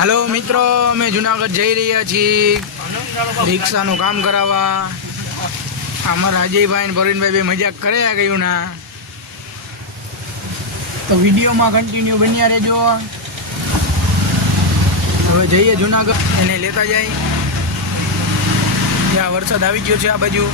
Hello मित्रों, अमे जूनागढ़ जई रह्या छीए रिक्शानुं काम करावा। अमरा अजय भाई ने प्रवीण भाई मजाक करे गयुं ना, तो विडियो में कंटिन्यू बन्या रहेजो। हवे जईए जूनागढ़, एने लेता जाए। ત્યાં વરસાદ આવી ગયો છે આ બાજુ।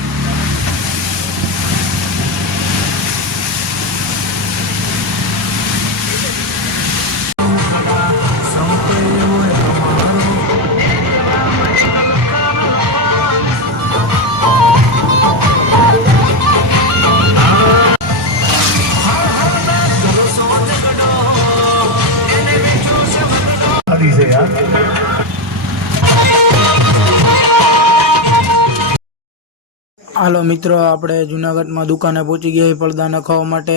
हालो मित्रों, आपणे जूनागढ़ में दुकाने पहुंची गया પડદા નખાવા માટે।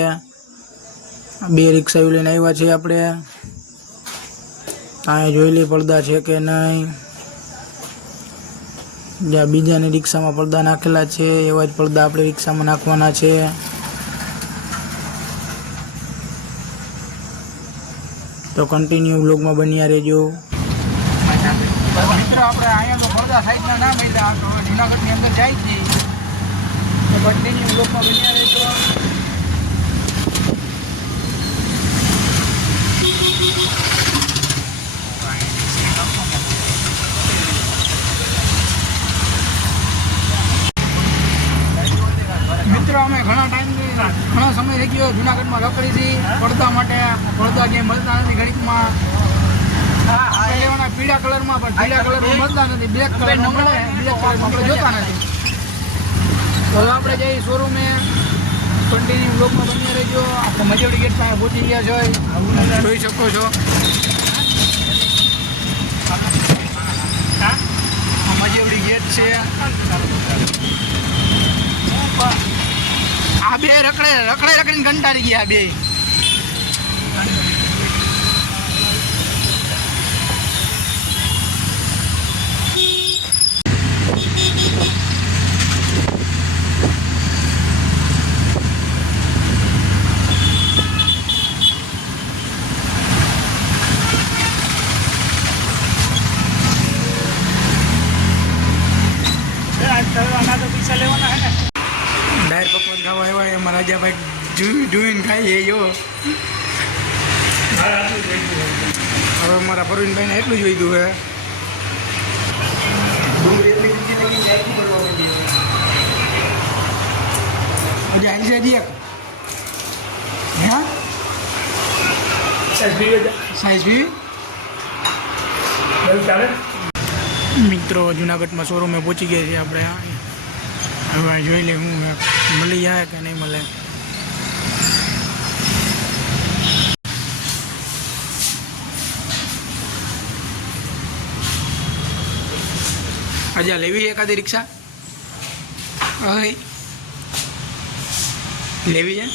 બે रिक्शा लईने આવ્યા છે આપણે। આ જોઈ લે પડદા છે કે નહીં। જ્યાં બીજાની રિક્ષામાં પડદા નાખેલા છે એવા જ પડદા આપણે રિક્ષામાં નાખવાના છે। तो कंटिन्यू व्लॉग में बनिया रहेजो। मित्रों, આપણે અહીંયા તો પડદા સાઈડના ના મળ્યા, તો જૂનાગઢની અંદર જાય છે। तो कंटिन्यू व्लॉग में बनिया रहेजो। मित्रों, अमे घणा समय थई गयो जूनागढ़ में रखड़ी थी પડદા માટે। પડદા ક્યાંય મળતા નથી ઘડીકમાં। લેવાના પીળા કલર में, પણ પીળા કલर में મળતા નથી। બ્લેક કલર में મળે, બ્લેક કલर में આપણે જોતા નથી। तो આપણે જઈ શોરૂમે। કન્ટિન્યू વ્લોગ में બની રહેજો। આપણે મજેવડી ગેટ પાસે પહોંચી ગયા છે, જોઈ શકો છો। મજેવડી गेट છે। आ बे रखड़े कंटाળી ગયા બે। डायर पकवान खावा आया है हमारा राजा भाई। जुइन खाई यो। હવે અમારા પ્રવીણભાઈને એટલું જ જોઈતું છે। હજી આવી જાય એક હા સાઈઝ બી મિત્રો जूनागढ़ में शोरूम में पहुंची गए थे આપણે। હવે જોઈ લે હું મળી જાય કે નહીં મળે। હજી લેવી એકાદી રિક્ષા લેવી છે।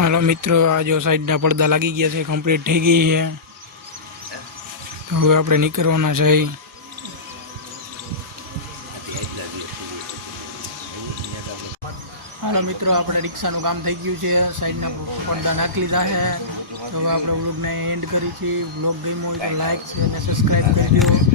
हेलो मित्रों, आ जो साइडना પડદા लागी गया है, कम्प्लीट थी गई है। तो हवे आपणे निकळवाना छे। हेलो मित्रों, आपणे रिक्शानुं काम थई गयुं छे। साइडना પડદા नाखी लीधा है। तो हवे आपणे व्लॉगने एंड करी छे। व्लॉग गम्यो होय तो लाइक शेयर अने सब्सक्राइब करजो।